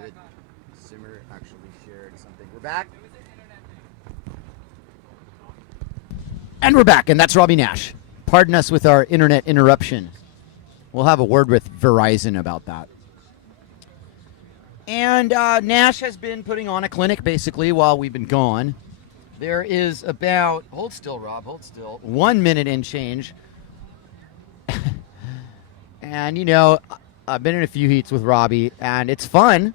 good. Simmer actually shared something. We're back. And we're back, and that's Robby Nash. Pardon us with our internet interruption. We'll have a word with Verizon about that. And Nash has been putting on a clinic, basically, while we've been gone. There is about, hold still, Rob, hold still, 1 minute and change. And, you know, I've been in a few heats with Robby, and it's fun,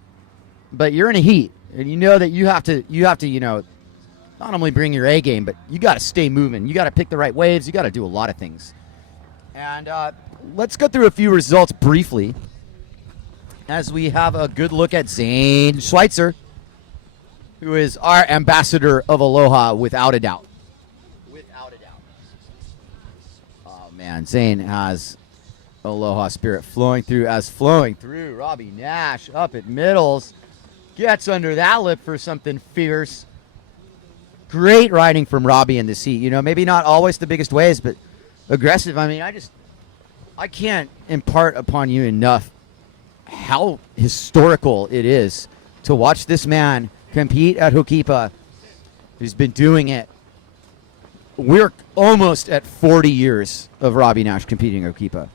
but you're in a heat. And you know that you have to, you know, not only bring your A game, but you got to stay moving. You got to pick the right waves. You got to do a lot of things. And let's go through a few results briefly as we have a good look at Zane Schweitzer, who is our ambassador of Aloha without a doubt. Without a doubt. Oh, man, Zane has Aloha spirit flowing through Robby Nash up at middles. Gets under that lip for something fierce. Great riding from Robby in this heat. You know, maybe not always the biggest waves, but aggressive. I mean, I can't impart upon you enough how historical it is to watch this man compete at Hokipa, who's been doing it. We're almost at 40 years of Robby Nash competing at Hokipa.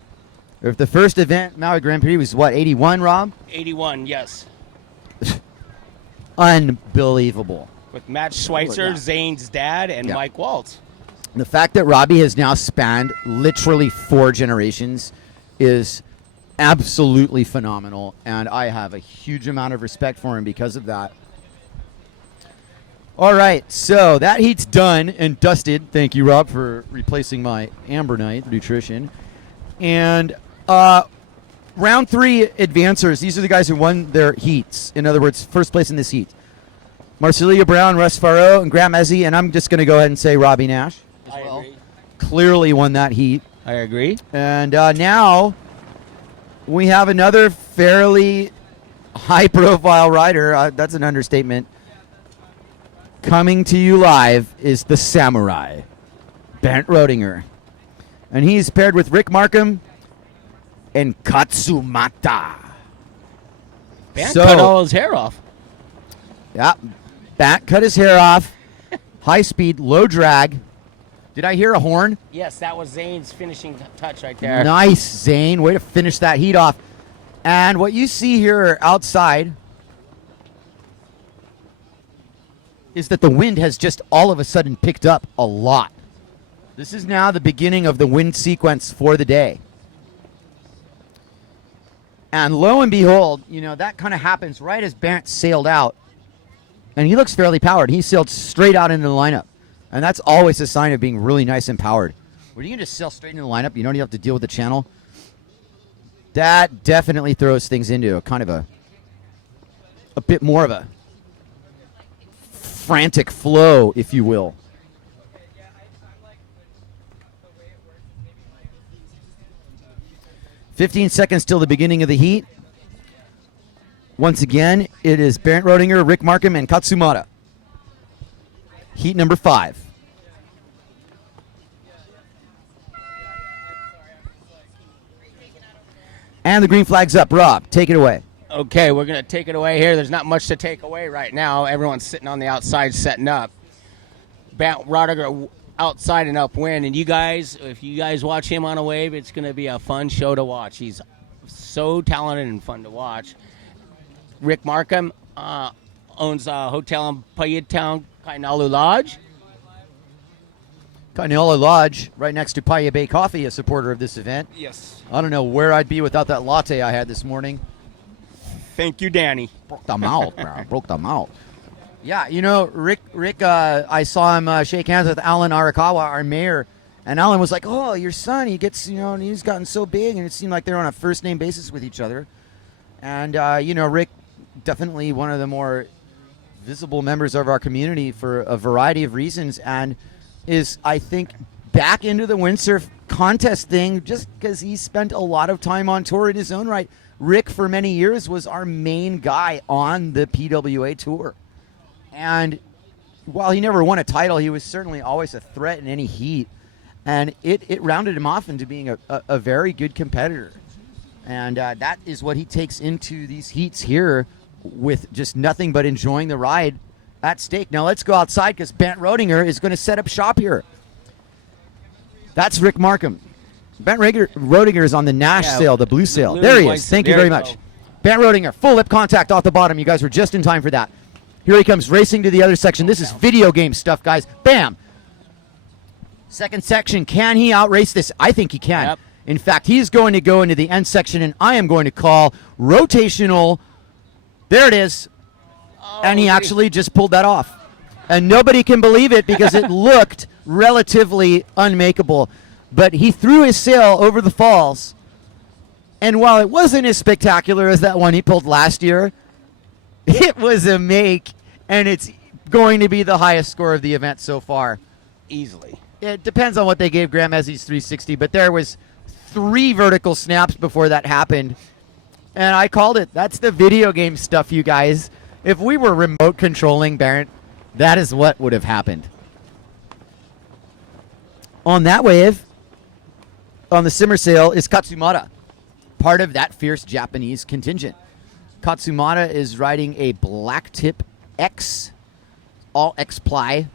If the first event, Maui Grand Prix, was what, 81, Rob? 81, yes. Unbelievable. With Matt Schweitzer, Zane's dad, and Mike Waltz. The fact that Robby has now spanned literally 4 generations is absolutely phenomenal, and I have a huge amount of respect for him because of that. All right, so that heat's done and dusted. Thank you, Rob, for replacing my Amber Night nutrition. And round 3 advancers, these are the guys who won their heats. In other words, first place in this heat. Marcelia Brown, Russ Faro, and Graham Ezzy, and I'm just going to go ahead and say Robby Nash as well. Agree. Clearly won that heat. I agree. And now we have another fairly high-profile rider. That's an understatement. Coming to you live is the Samurai, Bernd Rodinger. And he's paired with Rick Markham and Katsumata. Bernd cut all his hair off. Yeah, Bat cut his hair off. High speed, low drag. Did I hear a horn? Yes, that was Zane's finishing touch right there. Nice, Zane. Way to finish that heat off. And what you see here outside is that the wind has just all of a sudden picked up a lot. This is now the beginning of the wind sequence for the day. And lo and behold, you know, that kind of happens right as Barrett sailed out. And he looks fairly powered. He sailed straight out into the lineup. And that's always a sign of being really nice and powered. When you can just sail straight into the lineup, you don't even have to deal with the channel. That definitely throws things into a kind of a bit more of a frantic flow, if you will. "15 seconds till the beginning of the heat. Once again, it is Bernd Rodinger, Rick Markham, and Katsumata. Heat number 5. And the green flag's up. Rob, take it away. Okay, we're going to take it away here. There's not much to take away right now. Everyone's sitting on the outside setting up. Bernd Rodinger outside and upwind. And you guys, if you guys watch him on a wave, it's going to be a fun show to watch. He's so talented and fun to watch. Rick Markham owns a hotel in Paiute Kainalu Lodge. Kainalu Lodge, right next to Paia Bay Coffee, a supporter of this event. Yes. I don't know where I'd be without that latte I had this morning. Thank you, Danny. Broke them out, bro. Broke them out. Yeah, you know, Rick. I saw him shake hands with Alan Arakawa, our mayor, and Alan was like, "Oh, your son, he gets, you know, and he's gotten so big," and it seemed like they're on a first name basis with each other. And you know, Rick, definitely one of the more visible members of our community for a variety of reasons, and is, I think, back into the windsurf contest thing just because he spent a lot of time on tour in his own right. Rick, for many years, was our main guy on the PWA tour. And while he never won a title, he was certainly always a threat in any heat. And it rounded him off into being a very good competitor. And that is what he takes into these heats here with just nothing but enjoying the ride at stake. Now let's go outside because Bent Rodinger is going to set up shop here. That's Rick Markham. Bent Rodinger is on the Nash sail, the blue sail. There he is. Thank you very much. Bent Rodinger, full lip contact off the bottom. You guys were just in time for that. Here he comes racing to the other section. This is video game stuff, guys. Bam! Second section. Can he outrace this? I think he can. Yep. In fact, he's going to go into the end section, and I am going to call rotational. There it is. And he actually just pulled that off. And nobody can believe it because it looked relatively unmakeable. But he threw his sail over the falls. And while it wasn't as spectacular as that one he pulled last year, it was a make, and it's going to be the highest score of the event so far. Easily. It depends on what they gave Graham Ezzy's 360, but there was 3 vertical snaps before that happened. And I called it. That's the video game stuff, you guys. If we were remote controlling Barrett, that is what would have happened. On that wave, on the simmer sail, is Katsumata, part of that fierce Japanese contingent. Katsumata is riding a black tip X, all X ply,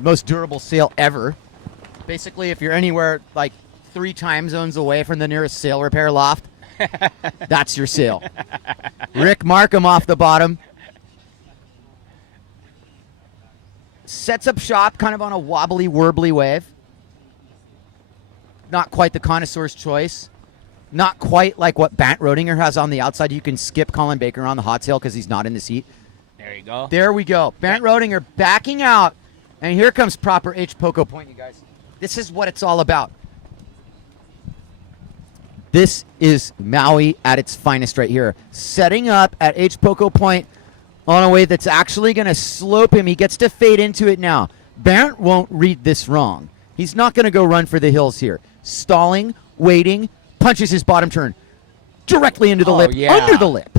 most durable sail ever. Basically, if you're anywhere like 3 time zones away from the nearest sail repair loft, that's your sail. Rick Markham off the bottom. Sets up shop kind of on a wobbly, warbly wave. Not quite the connoisseur's choice. Not quite like what Bent Rodinger has on the outside. You can skip Colin Baker on the hot sail because he's not in the seat. There you go. There we go. Bent Rodinger backing out. And here comes proper H. Poco Point, you guys. This is what it's all about. This is Maui at its finest right here. Setting up at H. Poco Point on a wave that's actually going to slope him. He gets to fade into it now. Bent won't read this wrong. He's not going to go run for the hills here. Stalling, waiting, punches his bottom turn directly into the lip, under the lip.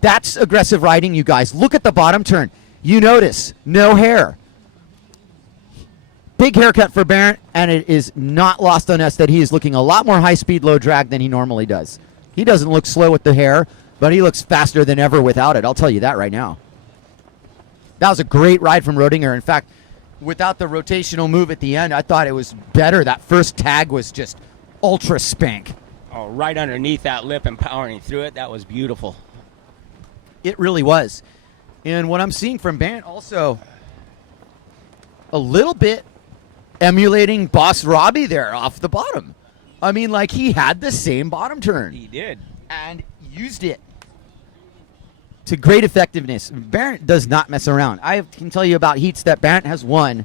That's aggressive riding, you guys. Look at the bottom turn. You notice, no hair. Big haircut for Barrett, and it is not lost on us that he is looking a lot more high-speed, low drag than he normally does. He doesn't look slow with the hair, but he looks faster than ever without it. I'll tell you that right now. That was a great ride from Rodinger. In fact, without the rotational move at the end, I thought it was better. That first tag was just ultra spank. Oh, right underneath that lip and powering through it. That was beautiful. It really was. And what I'm seeing from Bant also, a little bit emulating Boss Robby there off the bottom. I mean, like, he had the same bottom turn. He did. And used it to great effectiveness. Barrett does not mess around. I can tell you about heats that Barrett has won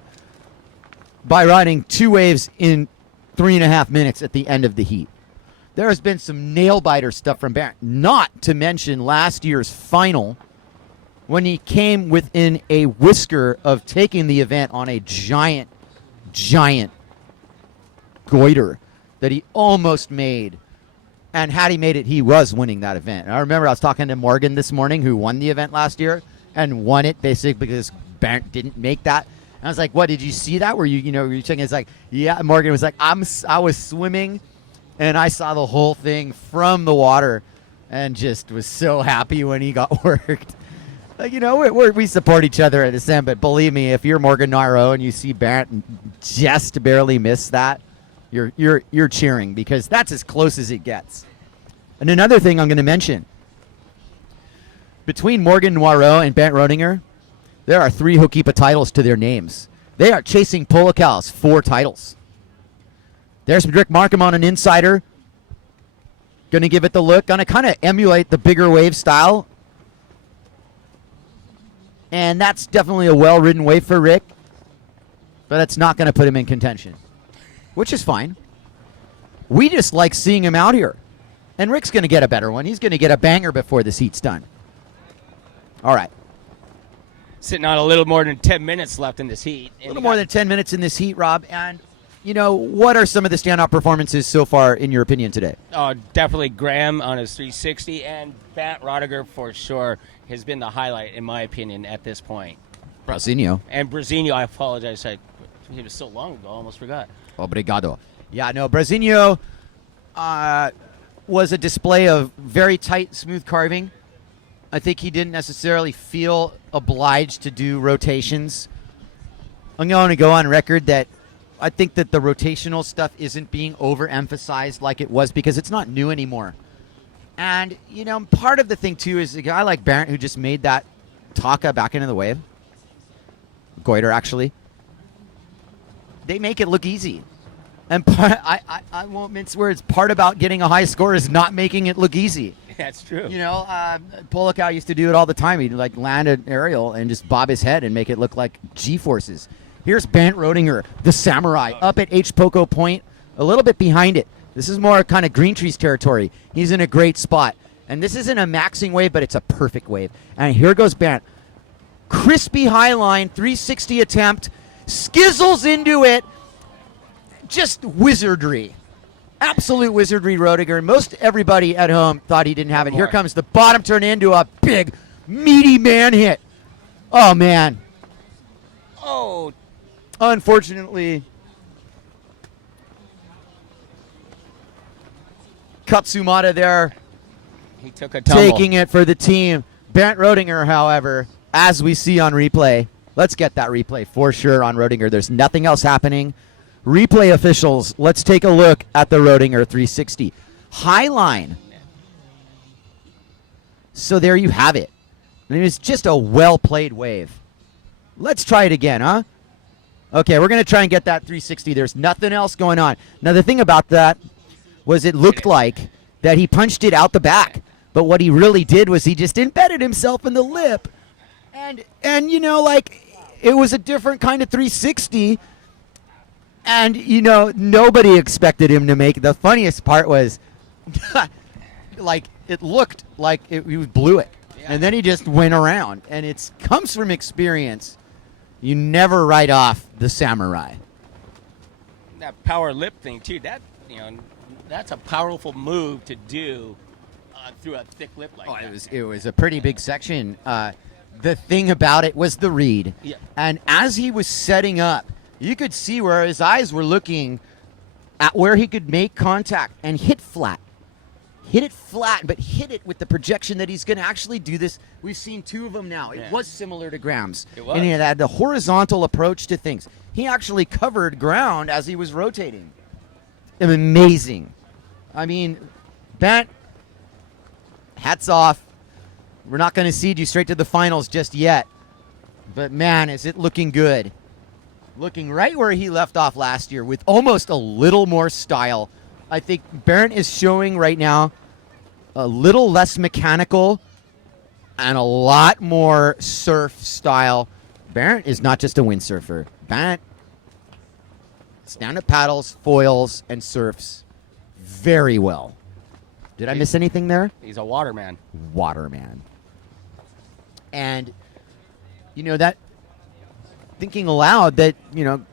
by riding 2 waves in 3.5 minutes at the end of the heat. There has been some nail-biter stuff from Barrett, not to mention last year's final when he came within a whisker of taking the event on a giant goiter that he almost made. And had he made it, he was winning that event. And I remember I was talking to Morgan this morning, who won the event last year and won it basically because Barrett didn't make that. And I was like, "What, did you see that? Were you checking?" It's like, yeah. Morgan was like, I was swimming, and I saw the whole thing from the water, and just was so happy when he got worked. Like, we support each other at this end, but believe me, if you're Morgan Nairo and you see Barrett just barely miss that, you're cheering because that's as close as it gets. And another thing I'm going to mention, between Morgan Noiro and Bent Rodinger, there are 3 Hokipa titles to their names. They are chasing Polacal's 4 titles. There's Rick Markham on an insider. Going to give it the look. Going to kind of emulate the bigger wave style. And that's definitely a well-ridden wave for Rick. But it's not going to put him in contention, which is fine. We just like seeing him out here. And Rick's going to get a better one. He's going to get a banger before this heat's done. All right. Sitting on a little more than 10 minutes left in this heat. A little more than 10 minutes in this heat, Rob. And, what are some of the standout performances so far, in your opinion, today? Oh, definitely Graham on his 360, and Bent Rodinger, for sure, has been the highlight, in my opinion, at this point. Brasinho. And Brasinho, I apologize. It was so long ago, I almost forgot. Obrigado. Yeah, no, Brasinho was a display of very tight, smooth carving. I think he didn't necessarily feel obliged to do rotations. I'm going to go on record that I think that the rotational stuff isn't being overemphasized like it was because it's not new anymore. And, you know, part of the thing, too, is a guy like Barrett who just made that Taka back into the wave. Goiter, actually. They make it look easy. And I won't mince words. Part about getting a high score is not making it look easy. That's true. You know, Polikow used to do it all the time. He'd, like, land an aerial and just bob his head and make it look like G-forces. Here's Bant Rodinger, the samurai, up at H-Poco Point, a little bit behind it. This is more kind of Green Trees territory. He's in a great spot. And this isn't a maxing wave, but it's a perfect wave. And here goes Bant. Crispy high line, 360 attempt, skizzles into it. Just wizardry. Absolute wizardry, Rodinger. Most everybody at home thought he didn't have it. Here comes the bottom turn into a big, meaty man hit. Oh, man. Oh. Unfortunately, Katsumata there. He took a tumble. Taking it for the team. Bant Rodinger, however, as we see on replay, let's get that replay for sure on Rodinger. There's nothing else happening. Replay officials, let's take a look at the Rodinger 360. High line. So there you have it. I mean, it's just a well-played wave. Let's try it again, huh? Okay, we're going to try and get that 360. There's nothing else going on. Now, the thing about that was it looked like that he punched it out the back. But what he really did was he just embedded himself in the lip. And you know, like, it was a different kind of 360. And, you know, nobody expected him to make it. The funniest part was, like, it looked like he blew it. Yeah. And then he just went around. And it comes from experience. You never write off the samurai. That power lip thing, too, that, you know, that's a powerful move to do through a thick lip like that. It was a pretty big section. The thing about it was the read. Yeah. And as he was setting up, you could see where his eyes were looking at where he could make contact and hit flat. Hit it flat, but hit it with the projection that he's going to actually do this. We've seen two of them now. Yeah. It was similar to Graham's. It was. And he had the horizontal approach to things. He actually covered ground as he was rotating. Amazing. I mean, Bant, hats off. We're not going to seed you straight to the finals just yet. But, man, is it looking good. Looking right where he left off last year with almost a little more style. I think Barrett is showing right now a little less mechanical and a lot more surf style. Barrett is not just a windsurfer. Barrett, stand-up paddles, foils, and surfs very well. Did I miss anything there? He's a waterman. Waterman. And, you know, that thinking aloud that, you know,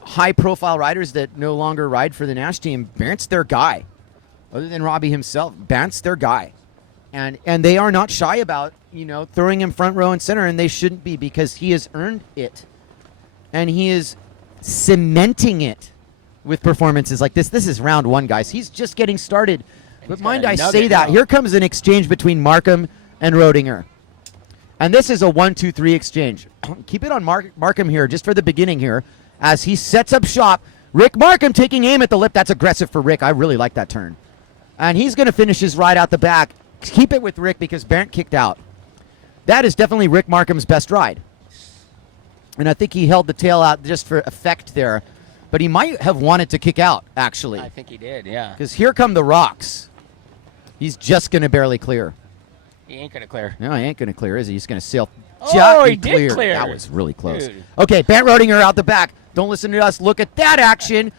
high-profile riders that no longer ride for the Nash team, Barrett's their guy. Other than Robby himself, Barrett's their guy. And they are not shy about, you know, throwing him front row and center, and they shouldn't be because he has earned it. And he is cementing it with performances like this. This is round one, guys. He's just getting started. But mind I say that. Here comes an exchange between Markham and Rodinger. And this is a 1-2-3 exchange. Keep it on Markham here just for the beginning here as he sets up shop. Rick Markham taking aim at the lip. That's aggressive for Rick. I really like that turn. And he's going to finish his ride out the back. Keep it with Rick because Barrett kicked out. That is definitely Rick Markham's best ride. And I think he held the tail out just for effect there. But he might have wanted to kick out, actually. I think he did, yeah. Because here come the rocks. He's just going to barely clear. He ain't going to clear. No, he ain't going to clear, is he? He's going to sail. Oh, he did clear. That was really close. Dude. Okay, Bant Rodinger out the back. Don't listen to us. Look at that action.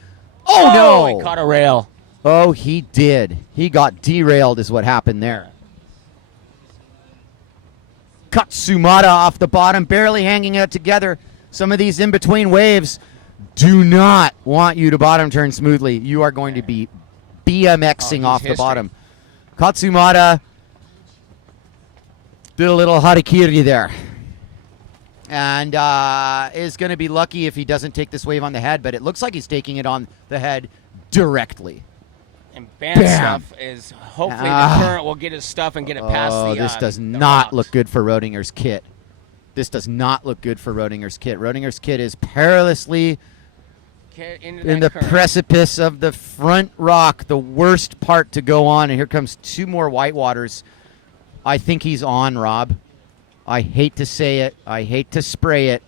Oh, no. He caught a rail. Oh, he did. He got derailed is what happened there. Katsumata off the bottom, barely hanging out together. Some of these in-between waves do not want you to bottom turn smoothly. You are going to be BMXing off the bottom. Katsumata did a little harakiri there. And is going to be lucky if he doesn't take this wave on the head, but it looks like he's taking it on the head directly. And Bam's Bam! stuff is hopefully the current will get his stuff and get it past the. Oh, this does the not rocks. look good for Rodinger's kit. This does not look good for Rodinger's kit. Rodinger's kit is perilously Into in that the current. precipice of the front rock, the worst part to go on. And here comes 2 more whitewaters. I think he's on, Rob. I hate to say it. I hate to spray it.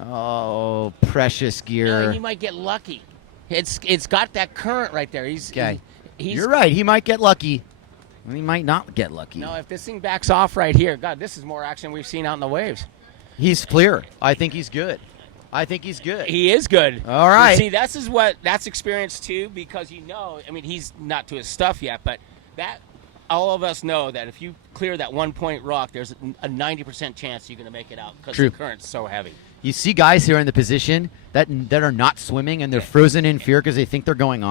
Oh, precious gear. Yeah, he might get lucky. It's got that current right there. Okay. He's You're right. He might get lucky. He might not get lucky. No, if this thing backs off right here, God, this is more action we've seen out in the waves. He's clear. I think he's good. I think he's good. He is good. All right. See, that's experience too, because I mean, he's not to his stuff yet, but that all of us know that if you clear that 1 point rock, there's a 90% chance you're going to make it out because True. the current's so heavy. You see guys here in the position that are not swimming and they're frozen in fear because they think they're going on.